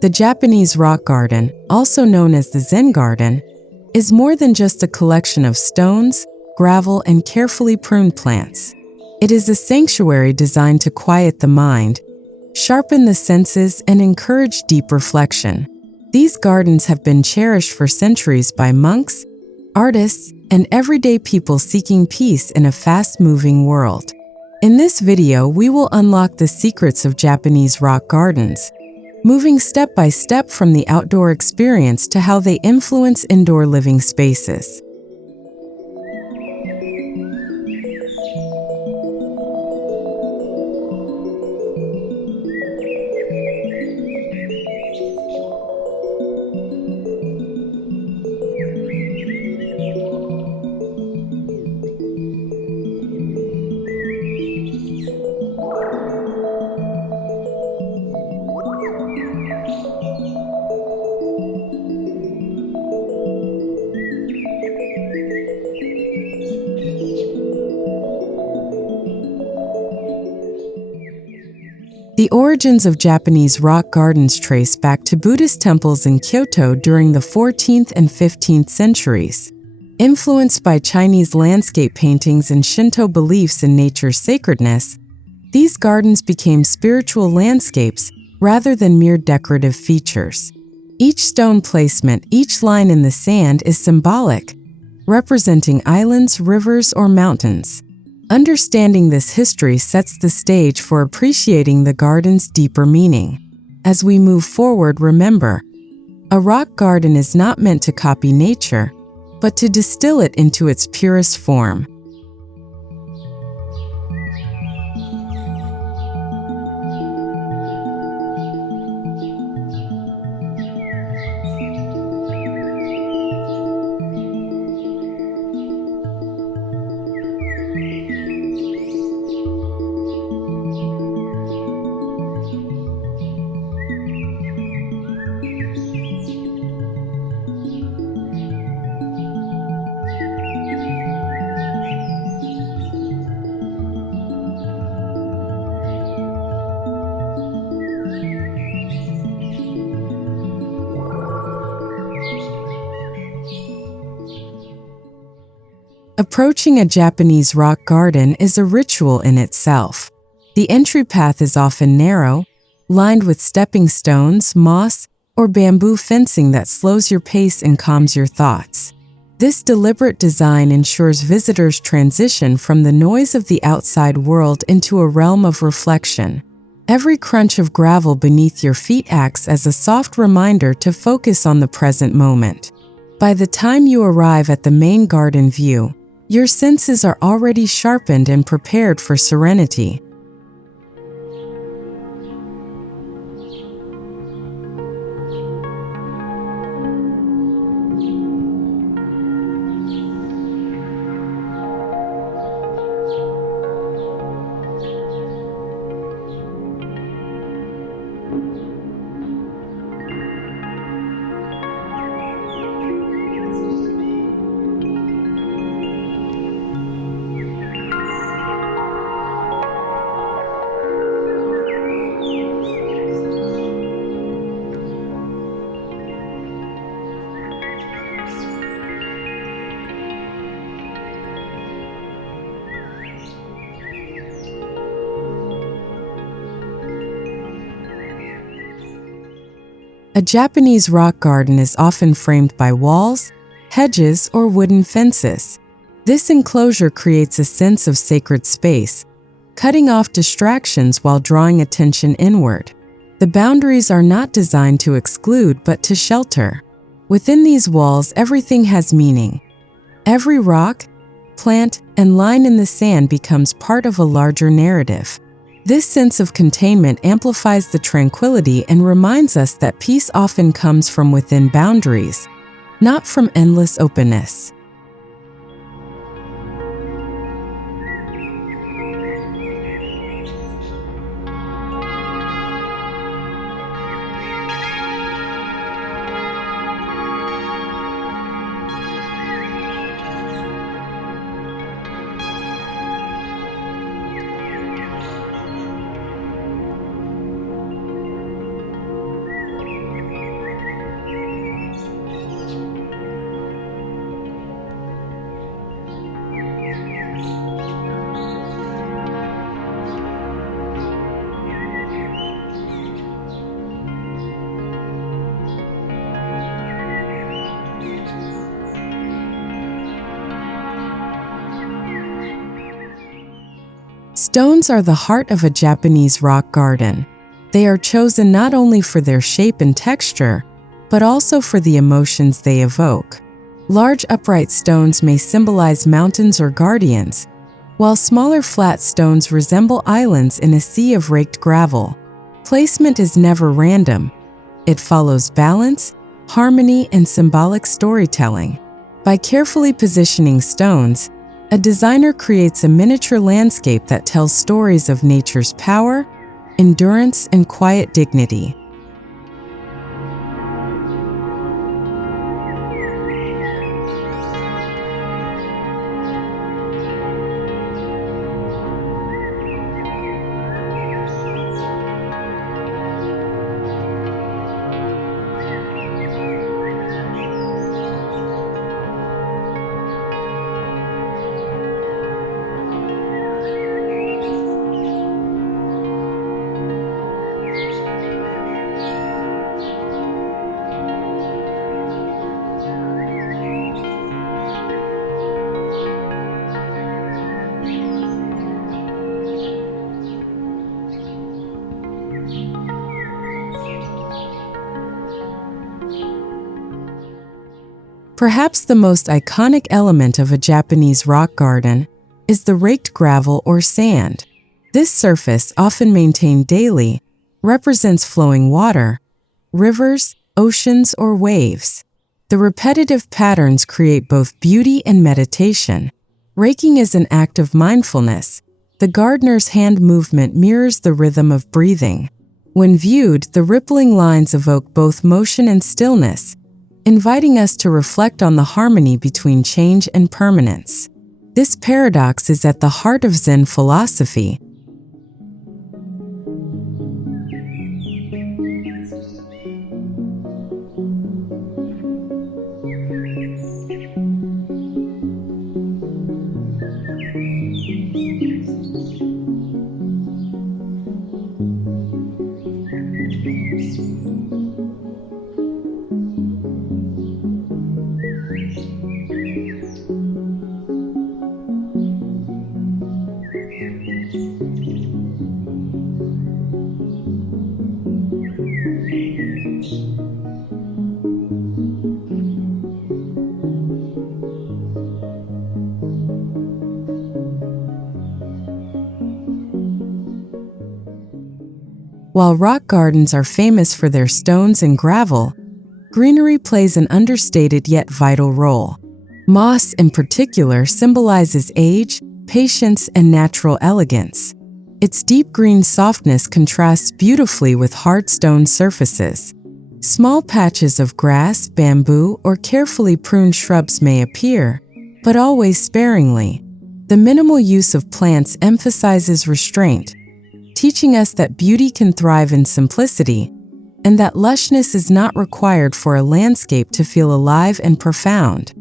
The Japanese rock garden, also known as the Zen Garden, is more than just a collection of stones, gravel, and carefully pruned plants. It is a sanctuary designed to quiet the mind, sharpen the senses, and encourage deep reflection. These gardens have been cherished for centuries by monks, artists, and everyday people seeking peace in a fast-moving world. In this video, we will unlock the secrets of Japanese rock gardens, moving step by step from the outdoor experience to how they influence indoor living spaces. The origins of Japanese rock gardens trace back to Buddhist temples in Kyoto during the 14th and 15th centuries. Influenced by Chinese landscape paintings and Shinto beliefs in nature's sacredness, these gardens became spiritual landscapes rather than mere decorative features. Each stone placement, each line in the sand is symbolic, representing islands, rivers, or mountains. Understanding this history sets the stage for appreciating the garden's deeper meaning. As we move forward, remember, a rock garden is not meant to copy nature, but to distill it into its purest form. Approaching a Japanese rock garden is a ritual in itself. The entry path is often narrow, lined with stepping stones, moss, or bamboo fencing that slows your pace and calms your thoughts. This deliberate design ensures visitors transition from the noise of the outside world into a realm of reflection. Every crunch of gravel beneath your feet acts as a soft reminder to focus on the present moment. By the time you arrive at the main garden view, your senses are already sharpened and prepared for serenity. A Japanese rock garden is often framed by walls, hedges, or wooden fences. This enclosure creates a sense of sacred space, cutting off distractions while drawing attention inward. The boundaries are not designed to exclude but to shelter. Within these walls, everything has meaning. Every rock, plant, and line in the sand becomes part of a larger narrative. This sense of containment amplifies the tranquility and reminds us that peace often comes from within boundaries, not from endless openness. Stones are the heart of a Japanese rock garden. They are chosen not only for their shape and texture, but also for the emotions they evoke. Large upright stones may symbolize mountains or guardians, while smaller flat stones resemble islands in a sea of raked gravel. Placement is never random. It follows balance, harmony, and symbolic storytelling. By carefully positioning stones, a designer creates a miniature landscape that tells stories of nature's power, endurance, and quiet dignity. Perhaps the most iconic element of a Japanese rock garden is the raked gravel or sand. This surface, often maintained daily, represents flowing water, rivers, oceans, or waves. The repetitive patterns create both beauty and meditation. Raking is an act of mindfulness. The gardener's hand movement mirrors the rhythm of breathing. When viewed, the rippling lines evoke both motion and stillness, inviting us to reflect on the harmony between change and permanence. This paradox is at the heart of Zen philosophy. While rock gardens are famous for their stones and gravel, greenery plays an understated yet vital role. Moss, in particular, symbolizes age, patience, and natural elegance. Its deep green softness contrasts beautifully with hard stone surfaces. Small patches of grass, bamboo, or carefully pruned shrubs may appear, but always sparingly. The minimal use of plants emphasizes restraint, teaching us that beauty can thrive in simplicity, and that lushness is not required for a landscape to feel alive and profound.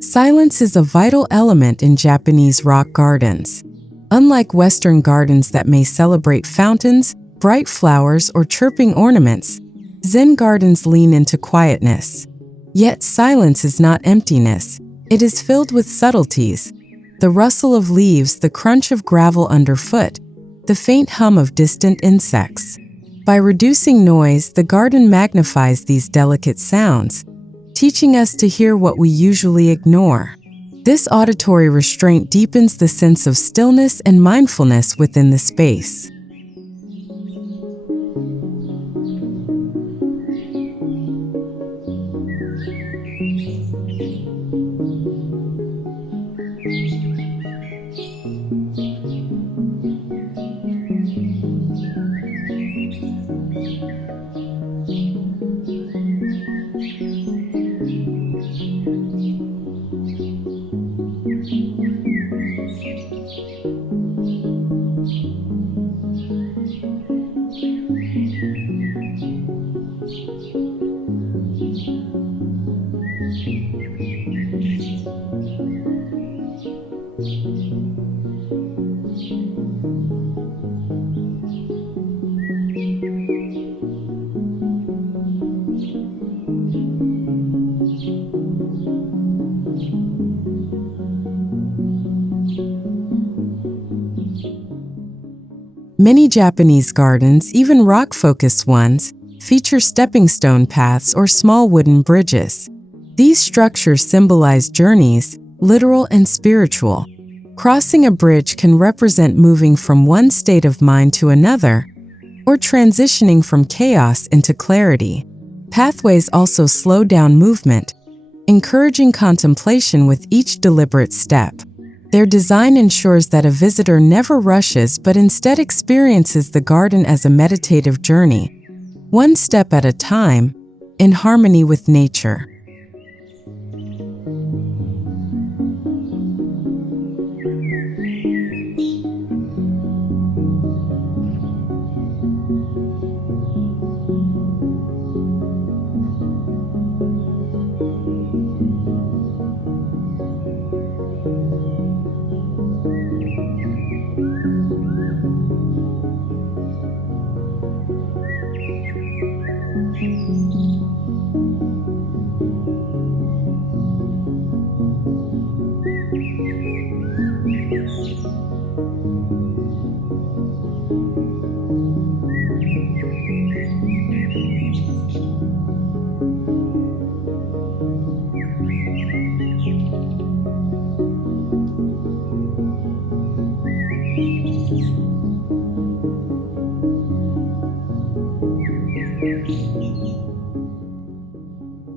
Silence is a vital element in Japanese rock gardens. Unlike Western gardens that may celebrate fountains, bright flowers, or chirping ornaments, Zen gardens lean into quietness. Yet silence is not emptiness. It is filled with subtleties: the rustle of leaves, the crunch of gravel underfoot, the faint hum of distant insects. By reducing noise, the garden magnifies these delicate sounds, teaching us to hear what we usually ignore. This auditory restraint deepens the sense of stillness and mindfulness within the space. Many Japanese gardens, even rock-focused ones, feature stepping stone paths or small wooden bridges. These structures symbolize journeys, literal and spiritual. Crossing a bridge can represent moving from one state of mind to another, or transitioning from chaos into clarity. Pathways also slow down movement, encouraging contemplation with each deliberate step. Their design ensures that a visitor never rushes but instead experiences the garden as a meditative journey, one step at a time, in harmony with nature.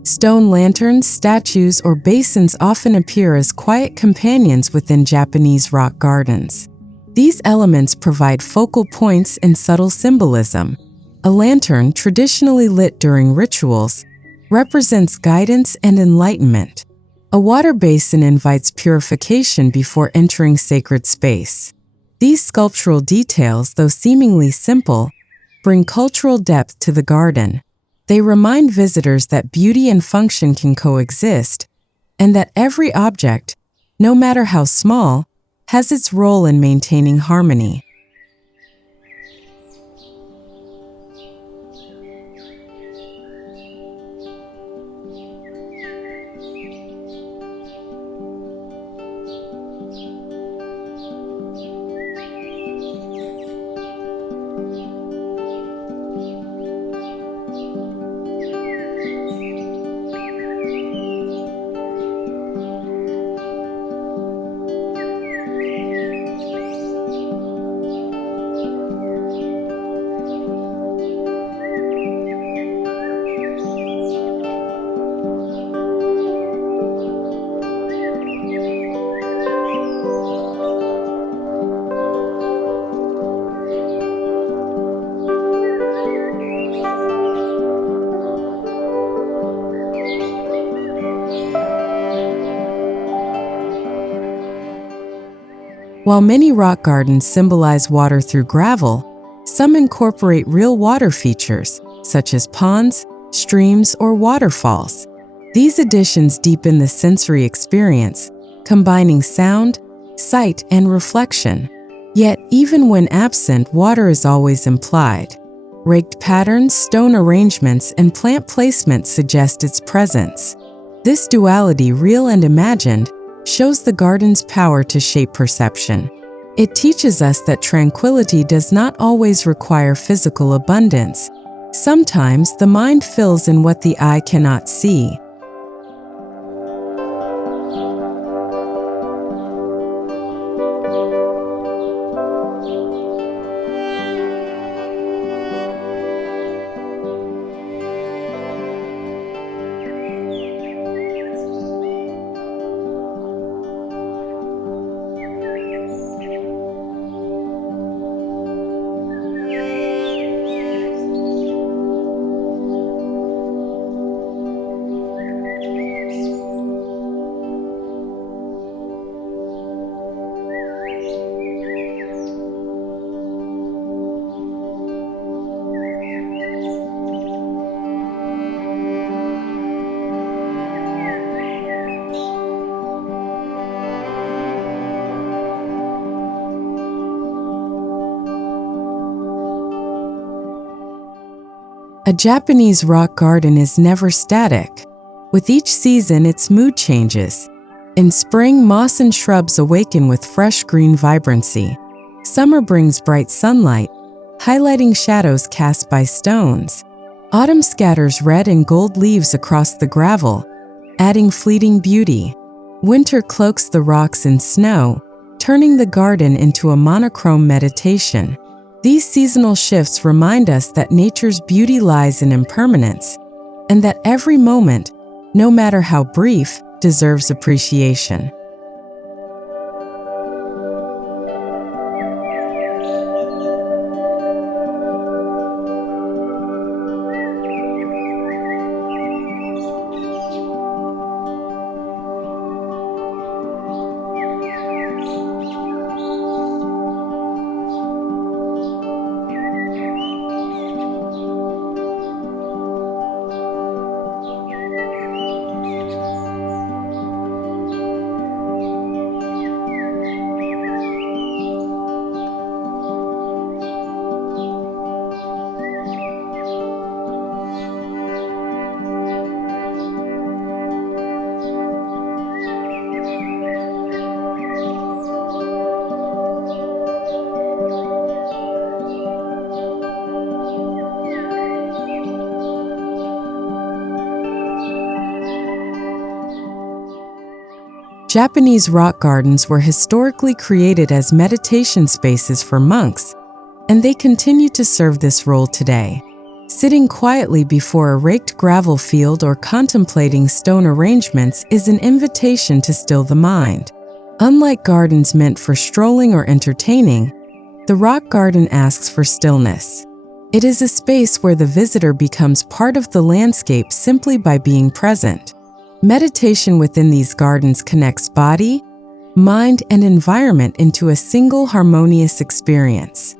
Stone lanterns, statues, or basins often appear as quiet companions within Japanese rock gardens. These elements provide focal points and subtle symbolism. A lantern, traditionally lit during rituals, represents guidance and enlightenment. A water basin invites purification before entering sacred space. These sculptural details, though seemingly simple, bring cultural depth to the garden. They remind visitors that beauty and function can coexist, and that every object, no matter how small, has its role in maintaining harmony. While many rock gardens symbolize water through gravel, some incorporate real water features, such as ponds, streams, or waterfalls. These additions deepen the sensory experience, combining sound, sight, and reflection. Yet, even when absent, water is always implied. Raked patterns, stone arrangements, and plant placement suggest its presence. This duality, real and imagined, shows the garden's power to shape perception. It teaches us that tranquility does not always require physical abundance. Sometimes the mind fills in what the eye cannot see. A Japanese rock garden is never static. With each season, its mood changes. In spring, moss and shrubs awaken with fresh green vibrancy. Summer brings bright sunlight, highlighting shadows cast by stones. Autumn scatters red and gold leaves across the gravel, adding fleeting beauty. Winter cloaks the rocks in snow, turning the garden into a monochrome meditation. These seasonal shifts remind us that nature's beauty lies in impermanence, and that every moment, no matter how brief, deserves appreciation. Japanese rock gardens were historically created as meditation spaces for monks, and they continue to serve this role today. Sitting quietly before a raked gravel field or contemplating stone arrangements is an invitation to still the mind. Unlike gardens meant for strolling or entertaining, the rock garden asks for stillness. It is a space where the visitor becomes part of the landscape simply by being present. Meditation within these gardens connects body, mind, and environment into a single harmonious experience.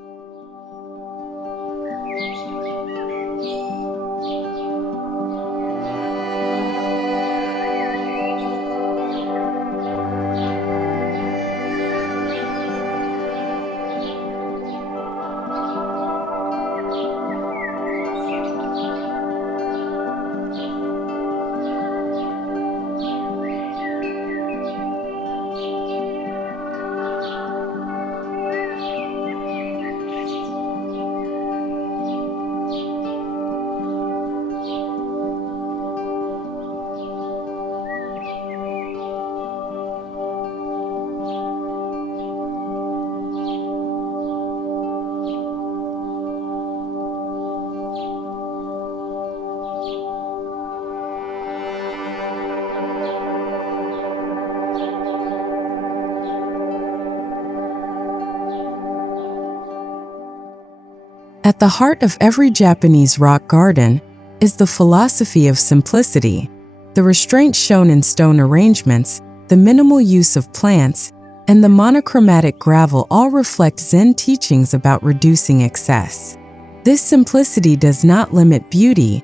At the heart of every Japanese rock garden is the philosophy of simplicity. The restraint shown in stone arrangements, the minimal use of plants, and the monochromatic gravel all reflect Zen teachings about reducing excess. This simplicity does not limit beauty,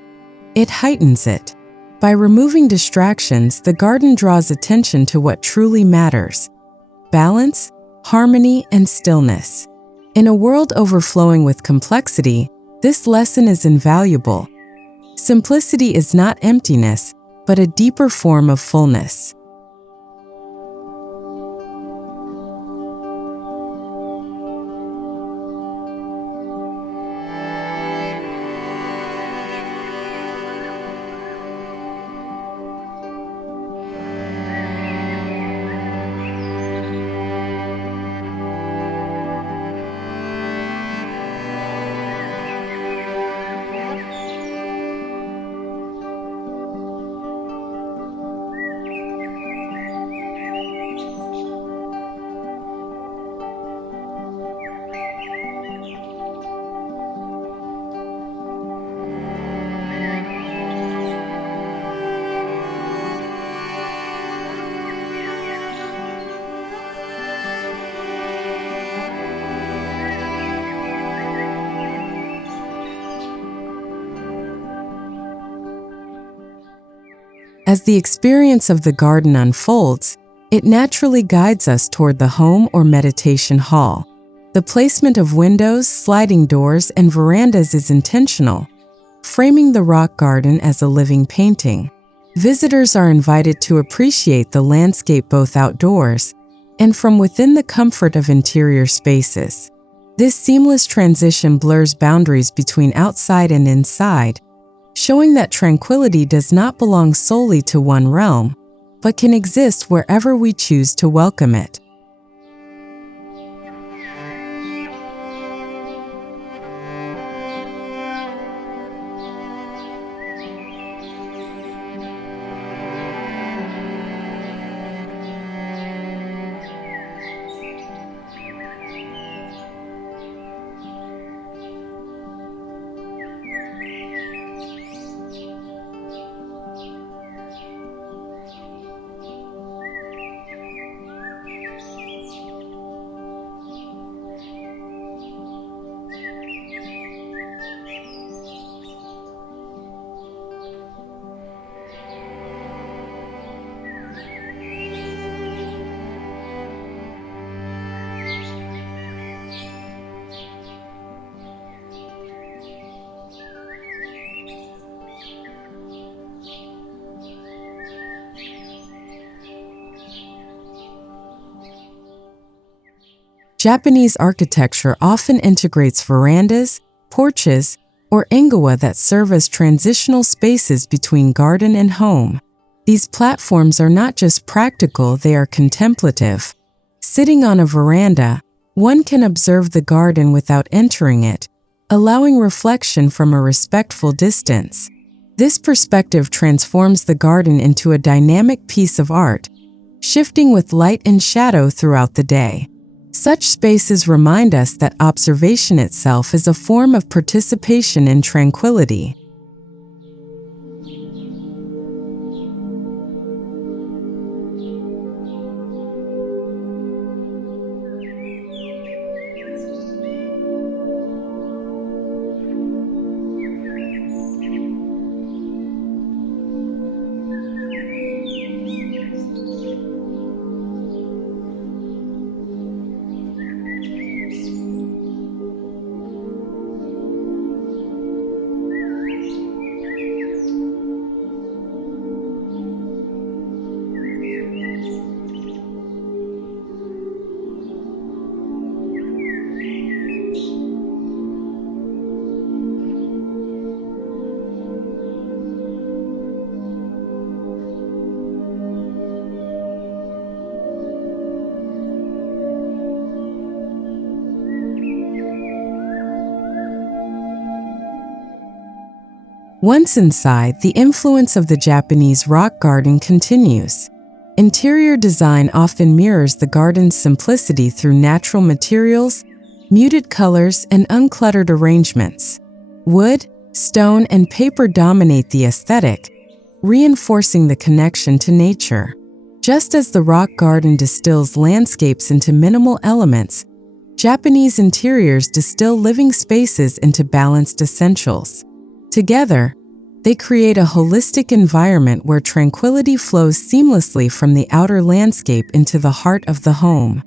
it heightens it. By removing distractions, the garden draws attention to what truly matters: balance, harmony, and stillness. In a world overflowing with complexity, this lesson is invaluable. Simplicity is not emptiness, but a deeper form of fullness. As the experience of the garden unfolds, it naturally guides us toward the home or meditation hall. The placement of windows, sliding doors, and verandas is intentional. framing the rock garden as a living painting. Visitors are invited to appreciate the landscape both outdoors and from within the comfort of interior spaces. This seamless transition blurs boundaries between outside and inside, showing that tranquility does not belong solely to one realm, but can exist wherever we choose to welcome it. Japanese architecture often integrates verandas, porches, or ingwa that serve as transitional spaces between garden and home. These platforms are not just practical, they are contemplative. Sitting on a veranda, one can observe the garden without entering it, allowing reflection from a respectful distance. This perspective transforms the garden into a dynamic piece of art, shifting with light and shadow throughout the day. Such spaces remind us that observation itself is a form of participation in tranquility. Once inside, the influence of the Japanese rock garden continues. Interior design often mirrors the garden's simplicity through natural materials, muted colors, and uncluttered arrangements. Wood, stone, and paper dominate the aesthetic, reinforcing the connection to nature. Just as the rock garden distills landscapes into minimal elements, Japanese interiors distill living spaces into balanced essentials. Together, they create a holistic environment where tranquility flows seamlessly from the outer landscape into the heart of the home.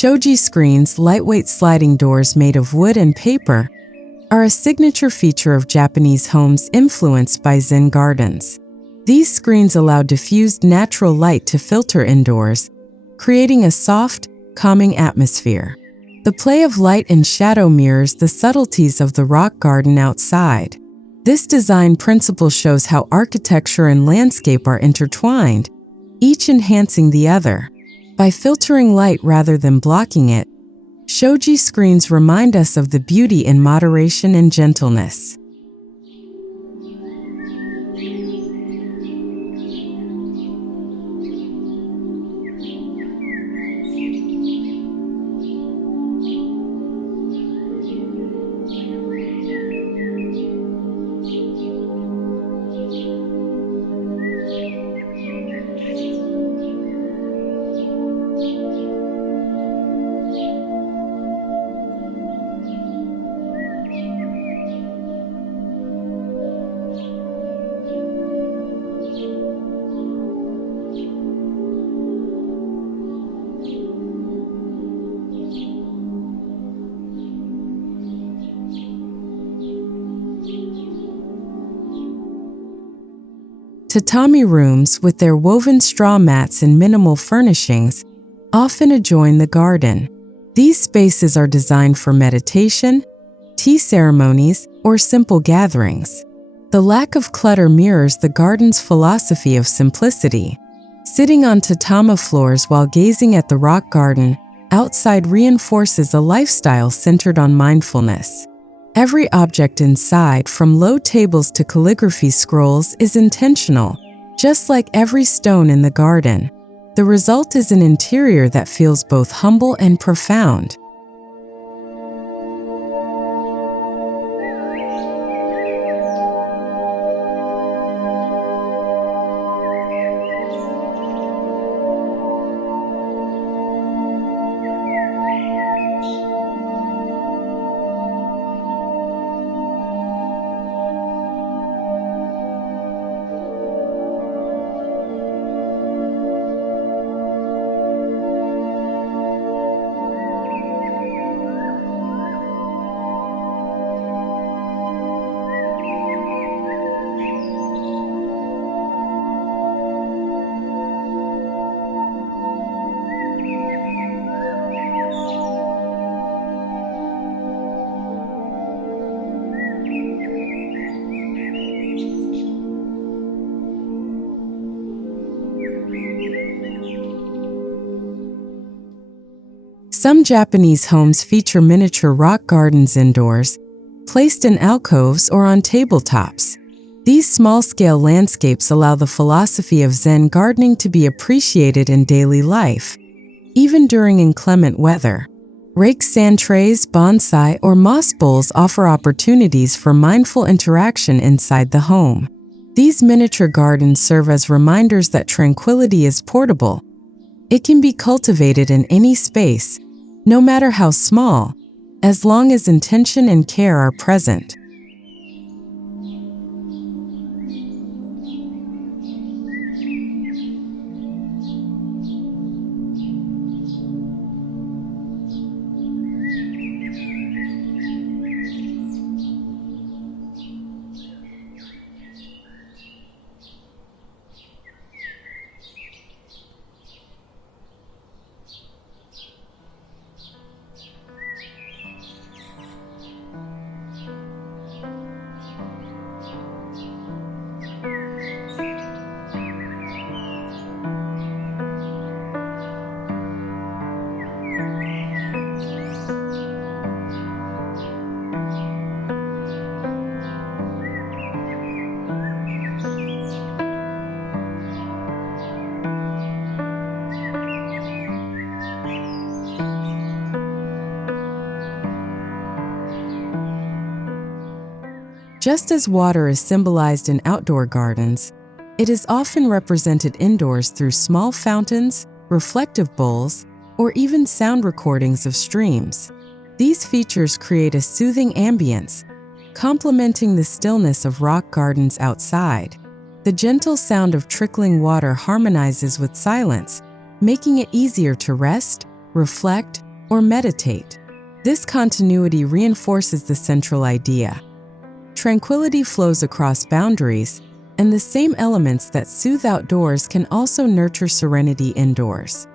Shoji screens, lightweight sliding doors made of wood and paper, are a signature feature of Japanese homes influenced by Zen gardens. These screens allow diffused natural light to filter indoors, creating a soft, calming atmosphere. The play of light and shadow mirrors the subtleties of the rock garden outside. This design principle shows how architecture and landscape are intertwined, each enhancing the other. By filtering light rather than blocking it, Shoji screens remind us of the beauty in moderation and gentleness. Tatami rooms, with their woven straw mats and minimal furnishings, often adjoin the garden. These spaces are designed for meditation, tea ceremonies, or simple gatherings. The lack of clutter mirrors the garden's philosophy of simplicity. Sitting on tatami floors while gazing at the rock garden outside reinforces a lifestyle centered on mindfulness. Every object inside, from low tables to calligraphy scrolls, is intentional, just like every stone in the garden. The result is an interior that feels both humble and profound. Some Japanese homes feature miniature rock gardens indoors, placed in alcoves or on tabletops. These small-scale landscapes allow the philosophy of Zen gardening to be appreciated in daily life, even during inclement weather. Raked sand trays, bonsai, or moss bowls offer opportunities for mindful interaction inside the home. These miniature gardens serve as reminders that tranquility is portable. It can be cultivated in any space, no matter how small, as long as intention and care are present. Just as water is symbolized in outdoor gardens, it is often represented indoors through small fountains, reflective bowls, or even sound recordings of streams. These features create a soothing ambience, complementing the stillness of rock gardens outside. The gentle sound of trickling water harmonizes with silence, making it easier to rest, reflect, or meditate. This continuity reinforces the central idea. Tranquility flows across boundaries, and the same elements that soothe outdoors can also nurture serenity indoors.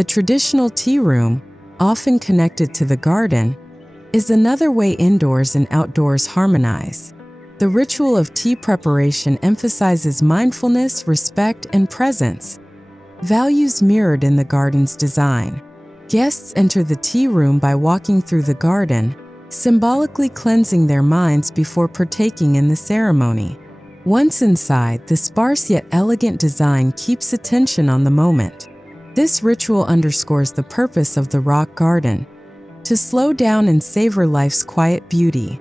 The traditional tea room, often connected to the garden, is another way indoors and outdoors harmonize. The ritual of tea preparation emphasizes mindfulness, respect, and presence, values mirrored in the garden's design. Guests enter the tea room by walking through the garden, symbolically cleansing their minds before partaking in the ceremony. Once inside, the sparse yet elegant design keeps attention on the moment. This ritual underscores the purpose of the rock garden: to slow down and savor life's quiet beauty.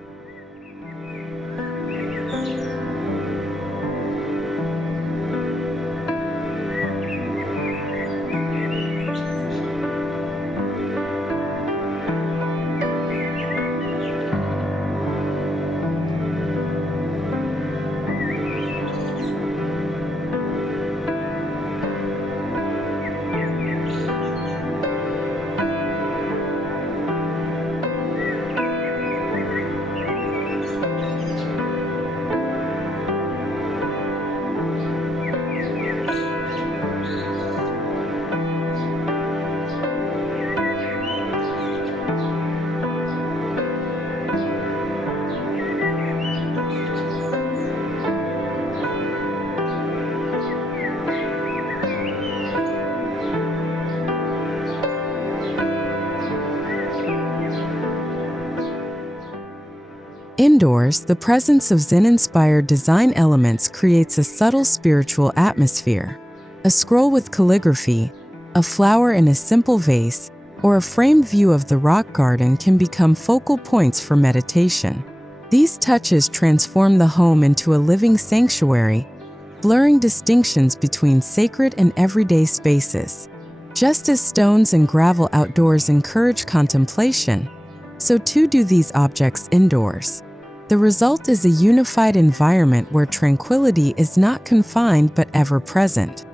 Indoors, the presence of Zen-inspired design elements creates a subtle spiritual atmosphere. A scroll with calligraphy, a flower in a simple vase, or a framed view of the rock garden can become focal points for meditation. These touches transform the home into a living sanctuary, blurring distinctions between sacred and everyday spaces. Just as stones and gravel outdoors encourage contemplation, so too do these objects indoors. The result is a unified environment where tranquility is not confined but ever present.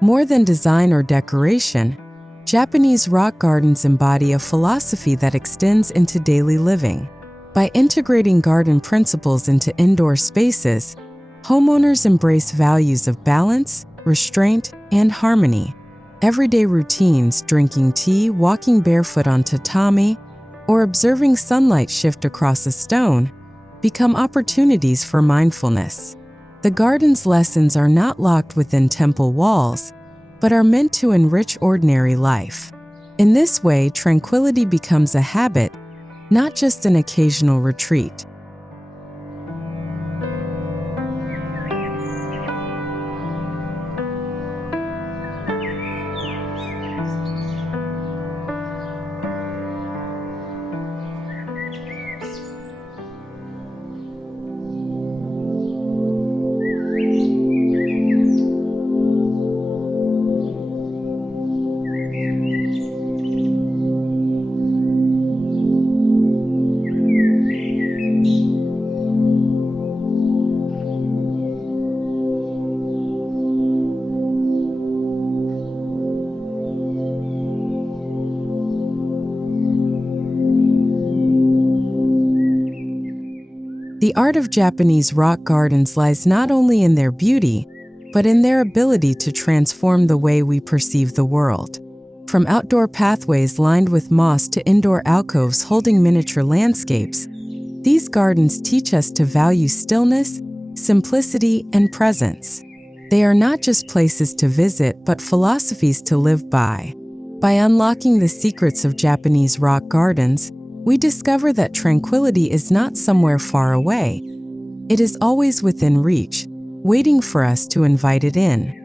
More than design or decoration, Japanese rock gardens embody a philosophy that extends into daily living. By integrating garden principles into indoor spaces, homeowners embrace values of balance, restraint, and harmony. Everyday routines, drinking tea, walking barefoot on tatami, or observing sunlight shift across a stone, become opportunities for mindfulness. The garden's lessons are not locked within temple walls, but are meant to enrich ordinary life. In this way, tranquility becomes a habit, not just an occasional retreat. The art of Japanese rock gardens lies not only in their beauty, but in their ability to transform the way we perceive the world. From outdoor pathways lined with moss to indoor alcoves holding miniature landscapes, these gardens teach us to value stillness, simplicity, and presence. They are not just places to visit, but philosophies to live by. By unlocking the secrets of Japanese rock gardens, we discover that tranquility is not somewhere far away. It is always within reach, waiting for us to invite it in.